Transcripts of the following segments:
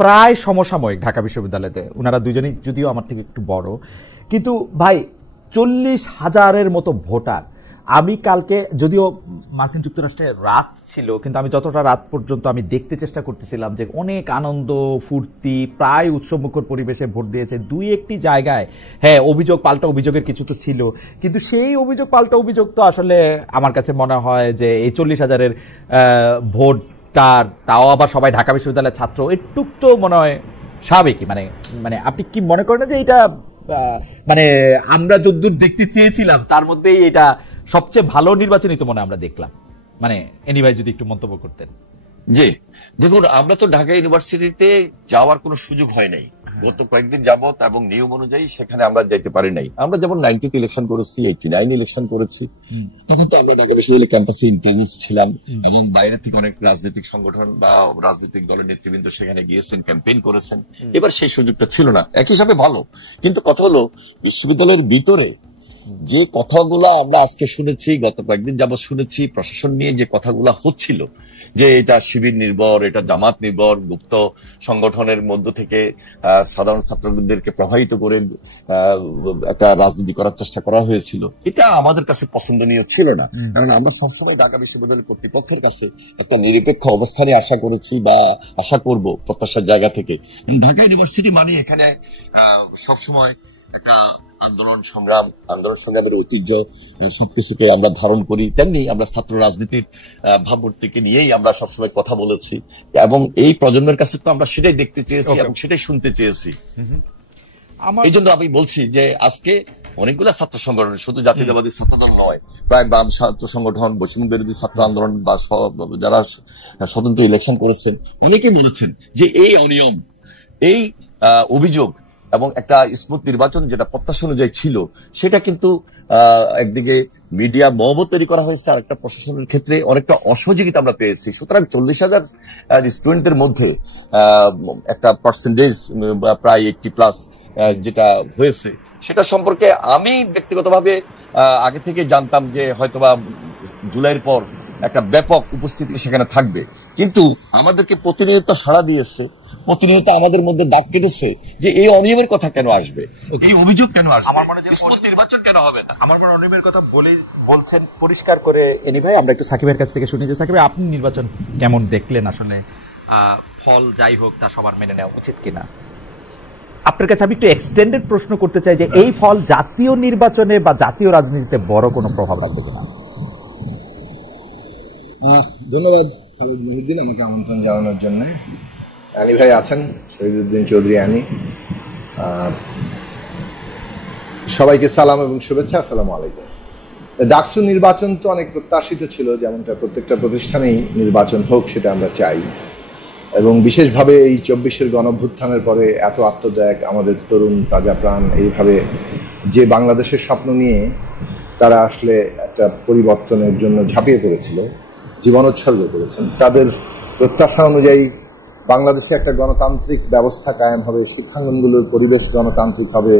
প্রায় সমসাময়িক ঢাকা বিশ্ববিদ্যালয়তে, ওনারা দুজনেই যদিও আমার থেকে একটু বড়, কিন্তু ভাই 40,000-এর মতো ভোটার। আমি কালকে, যদিও মার্কিন যুক্তরাষ্ট্রে রাত ছিল, কিন্তু আমি যতটা রাত পর্যন্ত আমি দেখতে চেষ্টা করতেছিলাম যে অনেক আনন্দ ফুর্তি, প্রায় উৎসবমুখর পরিবেশে ভোট দিয়েছে। দুই একটি জায়গায় হ্যাঁ অভিযোগ পাল্টা অভিযোগের কিছু তো ছিল, কিন্তু সেই অভিযোগ পাল্টা অভিযোগ তো আসলে আমার কাছে মনে হয় যে এই 40,000-এর ভোটটার, তাও আবার সবাই ঢাকা বিশ্ববিদ্যালয়ের ছাত্র, একটু তো মনে হয় স্বাভাবিকই। মানে মানে আপনি কি মনে করেন যে এটা মানে আমরা যতদূর দেখতে চেয়েছিলাম তার মধ্যেই এটা সবচেয়ে ভালো নির্বাচনই তো মনে আমরা দেখলাম? মানে এনি ভাই যদি একটু মন্তব্য করতেন। জি দেখুন, আমরা তো ঢাকা ইউনিভার্সিটিতে যাওয়ার কোনো সুযোগ হয় নাই গত কয়েকদিন যাবত, এবং নিয়ম অনুযায়ী সেখানে আমরা যেতে পারি নাই। আমরা যেমন 90 ইলেকশন করেছি, 89 ইলেকশন করেছি, তখন তো আমরা ঢাকা বিশ্ববিদ্যালয় ক্যাম্পাসে ইন্টারেস্ট ছিলাম, এবং বাইরে থেকে অনেক রাজনৈতিক সংগঠন বা রাজনৈতিক দলের নেতৃবৃন্দ সেখানে গিয়েছেন, ক্যাম্পেইন করেছেন। এবার সেই সুযোগটা ছিল না, এক হিসাবে ভালো। কিন্তু কথা হলো, বিশ্ববিদ্যালয়ের ভিতরে যে কথাগুলো আমরা আজকে শুনেছি, গত কয়েকদিন যাবত শুনেছি, প্রশাসন নিয়ে যে কথাগুলো হচ্ছিল যে এটা শিবির নির্ভর, এটা জামাত নির্ভর, গুপ্ত সংগঠনের মধ্য থেকে সাধারণ ছাত্রদেরকে প্রভাবিত করে একটা রাজনীতি করার চেষ্টা করা হয়েছিল, এটা আমাদের কাছে পছন্দনীয় ছিল না। কারণ আমরা সবসময় ঢাকা বিশ্ববিদ্যালয় কর্তৃপক্ষের কাছে একটা নিরপেক্ষ অবস্থানে আশা করেছি বা আশা করব প্রত্যাশার জায়গা থেকে। ঢাকা ইউনিভার্সিটি মানে এখানে সবসময় একটা আন্দোলন সংগ্রামের ঐতিহ্য সবকিছুকে আমরা ধারণ করি, তেমনি আমরা ছাত্র রাজনীতির ভাবমূর্তিকে নিয়েই আমরা সবসময় কথা বলেছি, এবং এই প্রজন্মের কাছে তো আমরা সেটাই দেখতে চেয়েছি এবং সেটাই শুনতে চেয়েছি। এই জন্য আমি বলছি যে আজকে অনেকগুলো ছাত্র সংগঠন, শুধু জাতীয়তাবাদী ছাত্রদল নয়, প্রায় বাম ছাত্র সংগঠন, বৈষম্য বিরোধী ছাত্র আন্দোলন বা যারা স্বতন্ত্র ইলেকশন করেছেন, অনেকেই বলেছেন যে এই অনিয়ম, এই অভিযোগ এবং একটা স্মুথ নির্বাচন যেটা প্রত্যাশা অনুযায়ী ছিল, সেটা কিন্তু একদিকে মিডিয়া মহবত তৈরি করা হয়েছে, আর একটা প্রশাসনের ক্ষেত্রে অনেকটা অসহযোগিতা আমরা পেয়েছি। সুতরাং 40,000 স্টুডেন্টের মধ্যে একটা পার্সেন্টেজ প্রায় 80+ যেটা হয়েছে, সেটা সম্পর্কে আমি ব্যক্তিগতভাবে আগে থেকে জানতাম যে হয়তোবা জুলাইয়ের পর একটা ব্যাপক উপস্থিতি সেখানে থাকবে, কিন্তু আমাদেরকে প্রতিনিয়ত সাড়া দিয়েছে, প্রতিনিয়ত আমাদের মধ্যে দাগ কেটেছে যে এই অনিয়মের কথা কেন আসবে, এই অভিযোগ কেন আসবে, আমার মনে হয় নির্বাচন কেন হবে না। আমার মনে অনিয়মের কথা বলছেন পরিষ্কার করে। এনি ভাই, আমরা একটু সাকিবের কাছ থেকে শুনি যে সাকিব ভাই, আপনি নির্বাচন কেমন দেখলেন? আসলে ফল যাই হোক তা সবার মেনে নেওয়া উচিত কিনা? আপনার কাছে আমি একটু এক্সটেন্ডেড প্রশ্ন করতে চাই যে এই ফল জাতীয় নির্বাচনে বা জাতীয় রাজনীতিতে বড় কোনো প্রভাব রাখবে কিনা? ধন্যবাদ খালেদ মহিউদ্দিন আমাকে আমন্ত্রণ জানানোর জন্য। আনি ভাই আছেন, শহীদুদ্দিন চৌধুরী আনি, সবাইকে সালাম এবং শুভেচ্ছা, আসসালামু আলাইকুম। ডাকসু নির্বাচন তো অনেক প্রত্যাশিত ছিল, যেমনটা প্রত্যেকটা প্রতিষ্ঠানেই নির্বাচন হোক সেটা আমরা চাই, এবং বিশেষভাবে এই 24-এর গণঅভ্যুত্থানের পরে এত আত্মত্যাগ, আমাদের তরুণ তাজা প্রাণ এইভাবে যে বাংলাদেশের স্বপ্ন নিয়ে তারা আসলে একটা পরিবর্তনের জন্য ঝাঁপিয়ে পড়েছিল, জীবন উৎসর্গ করেছেন, তাদের প্রত্যাশা অনুযায়ী বাংলাদেশে একটা গণতান্ত্রিক ব্যবস্থা কায়েম হবে, শিক্ষাঙ্গনগুলোর পরিবেশ গণতান্ত্রিক হবে,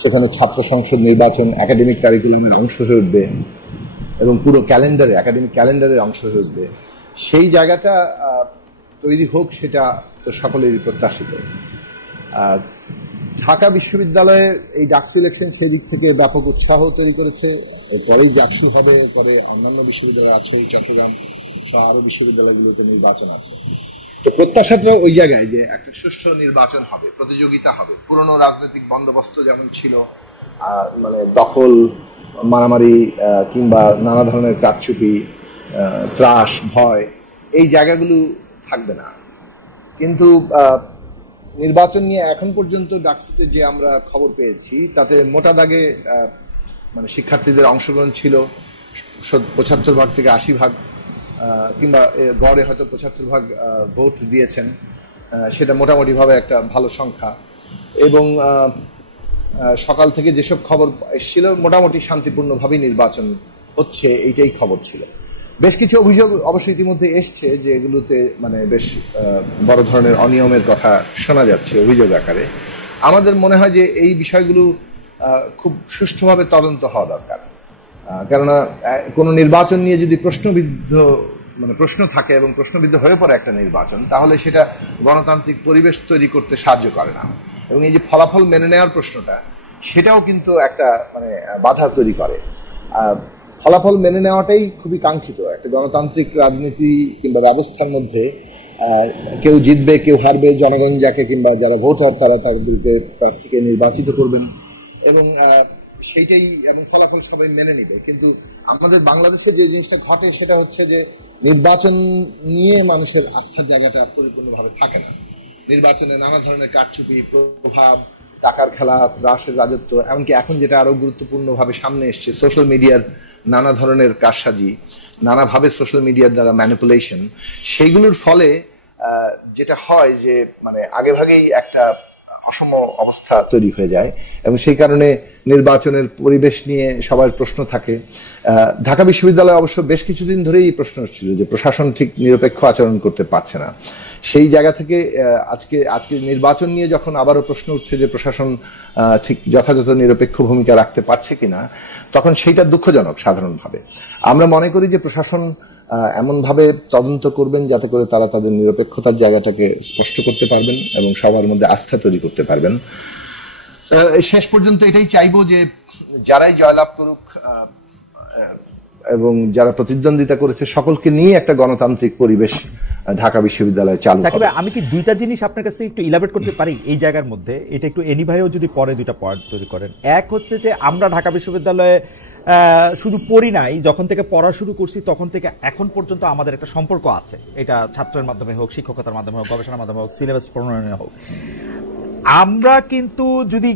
সেখানে ছাত্র সংসদ নির্বাচন একাডেমিক কারিকুলামের অংশ হয়ে উঠবে এবং পুরো ক্যালেন্ডারে, একাডেমিক ক্যালেন্ডারের অংশ হয়ে উঠবে। সেই জায়গাটা তৈরি হোক, সেটা তো সকলেরই প্রত্যাশিত। ঢাকা বিশ্ববিদ্যালয়ে এই ডাকসু ইলেকশন সেদিক থেকে ব্যাপক উৎসাহ তৈরি করেছে। এরপরেই ডাকসু হবে, পরে অন্যান্য বিশ্ববিদ্যালয় আছে, চট্টগ্রাম সহ আরো বিশ্ববিদ্যালয়গুলোতে নির্বাচন আছে। তো প্রত্যাশাটা ওই জায়গায় যে একটা সুষ্ঠু নির্বাচন হবে, প্রতিযোগিতা হবে। পুরনো রাজনৈতিক বন্দোবস্ত যেমন ছিল, মানে দখল, মারামারি কিংবা নানা ধরনের কারচুপি, ত্রাস, ভয়, এই জায়গাগুলো থাকবে না। কিন্তু নির্বাচন নিয়ে এখন পর্যন্ত ডাকসুতে যে আমরা খবর পেয়েছি, তাতে মোটা দাগে মানে শিক্ষার্থীদের অংশগ্রহণ ছিল 75% থেকে 80%, কিংবা গড়ে হয়তো 75% ভোট দিয়েছেন, সেটা মোটামুটি ভাবে একটা ভালো সংখ্যা। এবং সকাল থেকে যেসব খবর এসেছিল, মোটামুটি শান্তিপূর্ণভাবেই নির্বাচন হচ্ছে, এইটাই খবর ছিল। বেশ কিছু অভিযোগ অবশ্য ইতিমধ্যে এসছে, যে এগুলোতে মানে বেশ বড় ধরনের অনিয়মের কথা শোনা যাচ্ছে অভিযোগ আকারে। আমাদের মনে হয় যে এই বিষয়গুলো খুব সুষ্ঠুভাবে তদন্ত হওয়া দরকার, কেননা কোনো নির্বাচন নিয়ে যদি প্রশ্নবিদ্ধ মানে প্রশ্ন থাকে এবং প্রশ্নবিদ্ধ হয়ে পড়ে একটা নির্বাচন, তাহলে সেটা গণতান্ত্রিক পরিবেশ তৈরি করতে সাহায্য করে না। এবং এই যে ফলাফল মেনে নেওয়ার প্রশ্নটা, সেটাও কিন্তু একটা মানে বাধা তৈরি করে। ফলাফল মেনে নেওয়াটাই খুবই কাঙ্ক্ষিত একটা গণতান্ত্রিক রাজনীতি কিংবা ব্যবস্থার মধ্যে। কেউ জিতবে, কেউ হারবে, জনগণ যাকে কিংবা যারা ভোটার তারা তার বিরুদ্ধে প্রার্থীকে নির্বাচিত করবেন এবং সেইটাই, এবং ফলাফল সবাই মেনে নিবে। কিন্তু আমাদের বাংলাদেশে যে জিনিসটা ঘটে সেটা হচ্ছে যে নির্বাচন নিয়ে মানুষের আস্থার জায়গাটা পরিপূর্ণভাবে থাকে না। নির্বাচনে নানা ধরনের কারচুপি, প্রভাব, টাকার খেলা, ত্রাসের রাজত্ব, এমনকি এখন যেটা আরো গুরুত্বপূর্ণভাবে সামনে এসছে সোশ্যাল মিডিয়ার নানা ধরনের কারসাজি, নানাভাবে সোশ্যাল মিডিয়ার দ্বারা ম্যানিপুলেশন, সেইগুলোর ফলে যেটা হয় যে মানে আগেভাগেই একটা অসম অবস্থা তৈরি হয়ে যায় এবং সেই কারণে নির্বাচনের পরিবেশ নিয়ে সবার প্রশ্ন থাকে। ঢাকা বিশ্ববিদ্যালয়ে অবশ্য বেশ কিছুদিন ধরেই এই প্রশ্ন হচ্ছিল যে প্রশাসন ঠিক নিরপেক্ষ আচরণ করতে পারছে না। সেই জায়গা থেকে আজকে নির্বাচন নিয়ে যখন আবারও প্রশ্ন উঠছে যে প্রশাসন ঠিক যথাযথ নিরপেক্ষ ভূমিকা রাখতে পারছে কিনা, তখন সেইটা দুঃখজনক। সাধারণভাবে আমরা মনে করি যে প্রশাসন এমন ভাবে তদন্ত করবেন যাতে করে তারা তাদের নিরপেক্ষতার জায়গাটাকে স্পষ্ট করতে পারবেন এবং সবার মধ্যে আস্থা তৈরি করতে পারবেন। শেষ পর্যন্ত এটাই চাইবো যে যারাই জয়লাভ করুক এবং যারা প্রতিদ্বন্দ্বিতা করেছে সকলকে নিয়ে একটা গণতান্ত্রিক পরিবেশ ঢাকা বিশ্ববিদ্যালয়ে চালু হবে। আমি কি দুইটা জিনিস আপনার কাছে একটু ইলাবরেট করতে পারি এই জায়গার মধ্যে? এটা একটু এনি ভাইও যদি পরে দুইটা পয়েন্ট তৈরি করেন। এক হচ্ছে যে আমরা ঢাকা বিশ্ববিদ্যালয়ে শুধু পড়ি নাই, যখন থেকে পড়া শুরু করছি তখন থেকে এখন পর্যন্ত আমাদের একটা সম্পর্ক আছে। এটা ছাত্রের মাধ্যমে হোক, শিক্ষকতার মাধ্যমে হোক, গবেষণার মাধ্যমে হোক, সিলেবাস প্রণয়নে হোক। আমরা কিন্তু যদি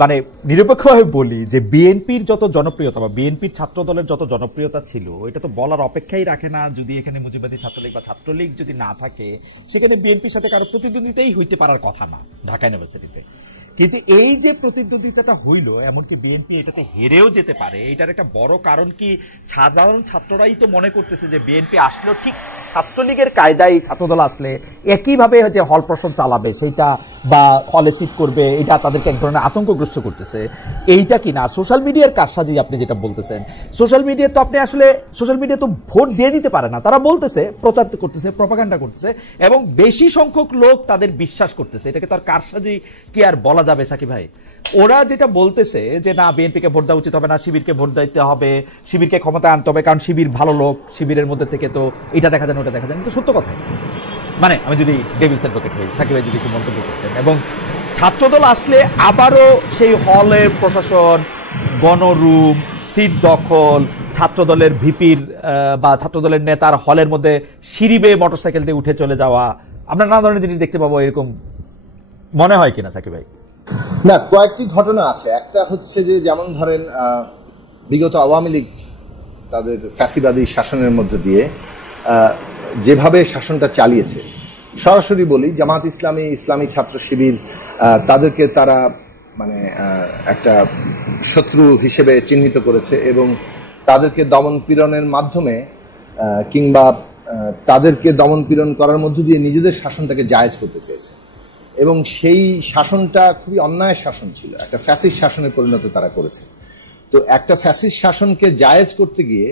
মানে নিরপেক্ষভাবে বলি যে বিএনপির যত জনপ্রিয়তা বা বিএনপির ছাত্র দলের যত জনপ্রিয়তা ছিল, এটা তো বলার অপেক্ষাই রাখে না। যদি এখানে মুজিববাদী ছাত্রলীগ বা ছাত্রলীগ যদি না থাকে, সেখানে বিএনপির সাথে কারো প্রতিদ্বন্দ্বিতাই হইতে পারার কথা না ঢাকা ইউনিভার্সিটিতে। কিন্তু এই যে প্রতিদ্বন্দ্বিতাটা হইল, এমনকি বিএনপি এটাতে হেরেও যেতে পারে, এটার একটা বড় কারণ কি সাধারণ ছাত্ররাই তো মনে করতেছে যে বিএনপি আসলেও ঠিক ছাত্রলীগের কায়দায় ছাত্রদল আসলে একইভাবে যে হল প্রশ্ন চালাবে সেইটা বা হলে সিট করবে, এটা তাদেরকে এক ধরনের আতঙ্কগ্রস্ত করতেছে। এইটা কিনা সোশ্যাল মিডিয়ার কারসাজি আপনি যেটা বলতেছেন, সোশ্যাল মিডিয়া তো আপনি আসলে সোশ্যাল মিডিয়া তো ভোট দিয়ে দিতে পারে না। তারা বলতেছে, প্রচার করতেছে, প্রপাগান্ডা করতেছে এবং বেশি সংখ্যক লোক তাদের বিশ্বাস করতেছে। এটাকে তার কারসাজি কি আর বলা যাবে সাকিব ভাই? ওরা যেটা বলতেছে যে না বিএনপিকে ভোট দেওয়া উচিত হবে না, শিবিরকে ভোট দিতে হবে, শিবিরকে ক্ষমতায় আনতে হবে, কারণ শিবির ভালো লোক, শিবিরের মধ্যে থেকে তো এটা দেখা যায় না ওটা দেখা যায় না। তো সত্য কথা, মানে আমি যদি ডেভিলস অ্যাডভোকেট হই, সাকিব ভাই যদি একটু মন্তব্য করতেন। এবং ছাত্রদল আসলে আবারও সেই হলের প্রশাসন, গণরুম, সিট দখল, ছাত্রদলের ভিপির বা ছাত্রদলের নেতার হলের মধ্যে সিঁড়ি বেয়ে মোটরসাইকেল দিয়ে উঠে চলে যাওয়া, আমরা নানা ধরনের জিনিস দেখতে পাবো। এরকম মনে হয় কিনা সাকিব ভাই? না, কয়েকটি ঘটনা আছে। একটা হচ্ছে যে যেমন ধরেন বিগত আওয়ামী লীগ তাদের ফ্যাসিবাদী শাসনের মধ্যে দিয়ে যেভাবে শাসনটা চালিয়েছে, সরাসরি বলি জামাত ইসলামী, ইসলামী ছাত্র শিবির, তাদেরকে তারা মানে একটা শত্রু হিসেবে চিহ্নিত করেছে এবং তাদেরকে দমন পীড়নের মাধ্যমে কিংবা তাদেরকে দমন পীড়ন করার মধ্য দিয়ে নিজেদের শাসনটাকে জায়েজ করতে চেয়েছে এবং সেই শাসনটা খুবই অন্যায় শাসন ছিল, একটা ফ্যাসিস্ট শাসনে পরিণত তারা করেছে। তো একটা ফ্যাসিস্ট শাসনকে জায়েজ করতে গিয়ে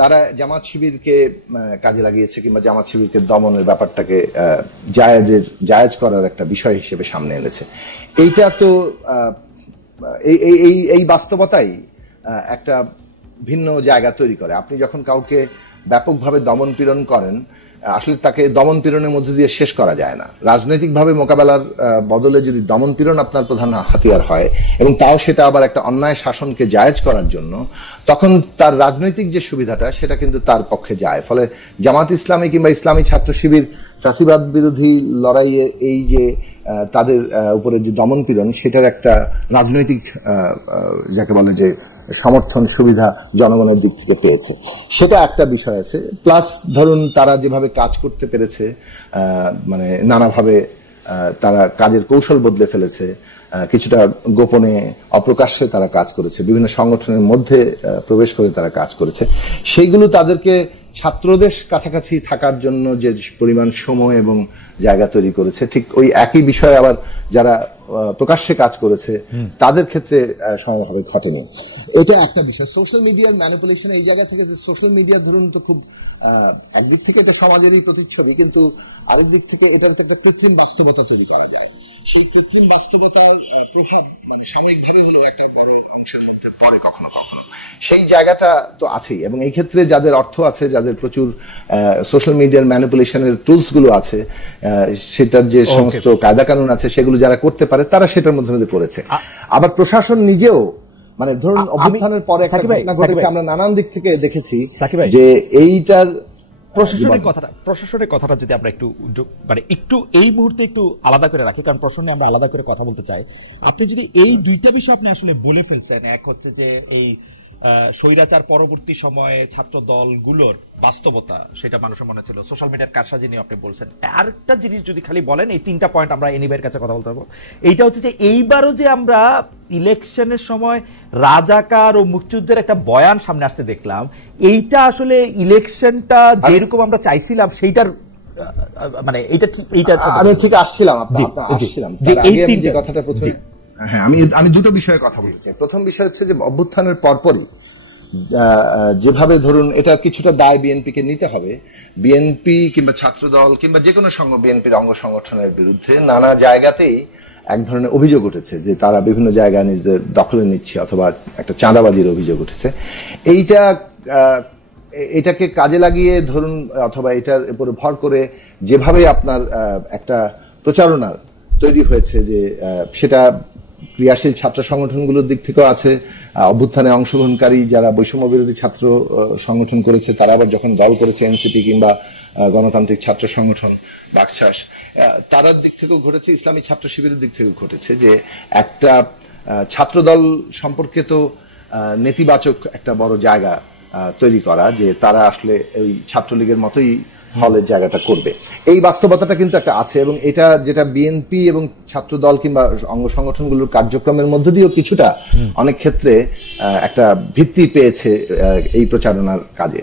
তারা জামাত শিবিরকে কাজে লাগিয়েছে কিংবা জামাত শিবিরকে দমনের ব্যাপারটাকে জায়েজ করার একটা বিষয় হিসেবে সামনে এনেছে। এইটা তো এই বাস্তবতাই একটা ভিন্ন জায়গা তৈরি করে। আপনি যখন কাউকে ব্যাপকভাবে দমন পীড়ন করেন, আসলে তাকে দমন পীড়নের মধ্যে দিয়ে শেষ করা যায় না। রাজনৈতিকভাবে মোকাবেলার বদলে যদি দমন পীড়ন আপনার প্রধান হাতিয়ার হয় এবং তাও সেটা আবার একটা অন্যায় শাসনকে জায়েজ করার জন্য, তখন তার রাজনৈতিক যে সুবিধাটা সেটা কিন্তু তার পক্ষে যায়। ফলে জামাত ইসলামী কিংবা ইসলামী ছাত্র শিবির ফ্যাসিবাদ বিরোধী লড়াইয়ে এই যে তাদের উপরে যে দমন পীড়ন, সেটার একটা রাজনৈতিক যাকে বলে যে সমর্থন সুবিধা জনগণের দিক থেকে পেয়েছে, সেটা একটা বিষয় আছে। প্লাস ধরুন তারা যেভাবে কাজ করতে পেরেছে, মানে নানাভাবে তারা কাজের কৌশল বদলে ফেলেছে, কিছুটা গোপনে অপ্রকাশ্যে তারা কাজ করেছে, বিভিন্ন সংগঠনের মধ্যে প্রবেশ করে তারা কাজ করেছে। সেইগুলো তাদেরকে ছাত্রদের কাছাকাছি থাকার জন্য যে পরিমাণ সময় এবং জায়গা তৈরি করেছে, ঠিক ওই একই বিষয়ে আবার যারা প্রকাশ্যে কাজ করেছে তাদের ক্ষেত্রে সমভাবে ঘটেনি। এটা একটা বিষয়। সোশ্যাল মিডিয়ার ম্যানিপুলেশন এই জায়গা থেকে, যে সোশ্যাল মিডিয়া ধরুন তো খুব একদিক থেকে এটা সমাজেরই প্রতিচ্ছবি, কিন্তু আরেক দিক থেকে এটার একটা কৃত্রিম বাস্তবতা তৈরি করা যায়। সেই কৃত্রিম বাস্তবতার প্রভাব মানে সাময়িকভাবে হলেও একটা বড় অংশের মধ্যে পড়ে কখনো কখনো, সেই জায়গাটা তো আছেই। এবং এই ক্ষেত্রে যাদের অর্থ আছে, যাদের প্রচুর সোশ্যাল মিডিয়ার ম্যানিপুলেশনের টুলস গুলো আছে, সেটার যে সমস্ত কায়দা কানুন আছে সেগুলো যারা করতে পারে তারা সেটার মধ্যে করেছে। আবার প্রশাসন নিজেও মানে ধরুন অভ্যুত্থানের পরে একটা ঘটনা ঘটেছে, আমরা নানান দিক থেকে দেখেছি যে এইটার প্রশাসনের কথাটা যদি আমরা একটু মানে একটু এই মুহূর্তে একটু আলাদা করে রাখি, কারণ প্রশ্নে আমরা আলাদা করে কথা বলতে চাই। আপনি যদি এই দুইটা বিষয় আপনি আসলে বলে ফেলছেন, এক হচ্ছে যে এই স্বৈরাচার পরবর্তী সময়ে ছাত্র দলগুলোর বাস্তবতা, সেটা মানুষের মনে ছিল, সোশ্যাল মিডিয়ার কারসাজি নিয়ে আপনি বলছেন। আরেকটা জিনিস যদি খালি বলেন, এই তিনটা পয়েন্ট আমরা এনিবের কাছে কথা বলতে পারবো। এইটা হচ্ছে যে এইবারও যে আমরা ইলেকশনের সময় রাজাকার ও মুক্তিযুদ্ধের একটা বয়ান সামনে আসতে দেখলাম, এইটা আসলে ইলেকশনটা যেরকম আমরা চাইছিলাম সেইটার মানে এইটা আমি ঠিক আসছিলাম যে এই তিনটা কথাটা প্রথমে। হ্যাঁ, আমি দুটো বিষয়ে কথা বলতে চাই। প্রথম বিষয় হচ্ছে যে অভ্যুত্থানের পরপরই যেভাবে ধরুন এটা কিছুটা দায় বিএনপিকে নিতে হবে। বিএনপি কিংবা ছাত্রদল কিংবা যে কোনো বিএনপির অঙ্গ সংগঠনের বিরুদ্ধে নানা জায়গাতেই এক ধরনের অভিযোগ উঠেছে যে তারা বিভিন্ন জায়গায় নিজেদের দখলে নিচ্ছে, অথবা একটা চাঁদাবাজির অভিযোগ উঠেছে। এটাকে কাজে লাগিয়ে ধরুন, অথবা এটার উপরে ভর করে যেভাবে আপনার একটা প্রচারণা তৈরি হয়েছে, যে সেটা ক্রিয়াশীল ছাত্র সংগঠনগুলোর দিক থেকেও আছে, অভ্যুত্থানে অংশগ্রহণকারী যারা বৈষম্য বিরোধী ছাত্র সংগঠন করেছে, তারা আবার যখন দল করেছে এনসিপি কিংবা গণতান্ত্রিক ছাত্র সংগঠন বাকশাস, তারার দিক থেকেও ঘটেছে, ইসলামী ছাত্র শিবিরের দিক থেকেও ঘটেছে, যে একটা ছাত্রদল সম্পর্কে তো নেতিবাচক একটা বড় জায়গা তৈরি করা, যে তারা আসলে ওই ছাত্রলীগের মতোই হলের জায়গাটা করবে। এই বাস্তবতাটা কিন্তু একটা আছে, এবং এটা যেটা বিএনপি এবং ছাত্র দল কিংবা অঙ্গ সংগঠনগুলোর কার্যক্রমের মধ্য দিয়েও কিছুটা অনেক ক্ষেত্রে একটা ভিত্তি পেয়েছে এই প্রচারণার কাজে।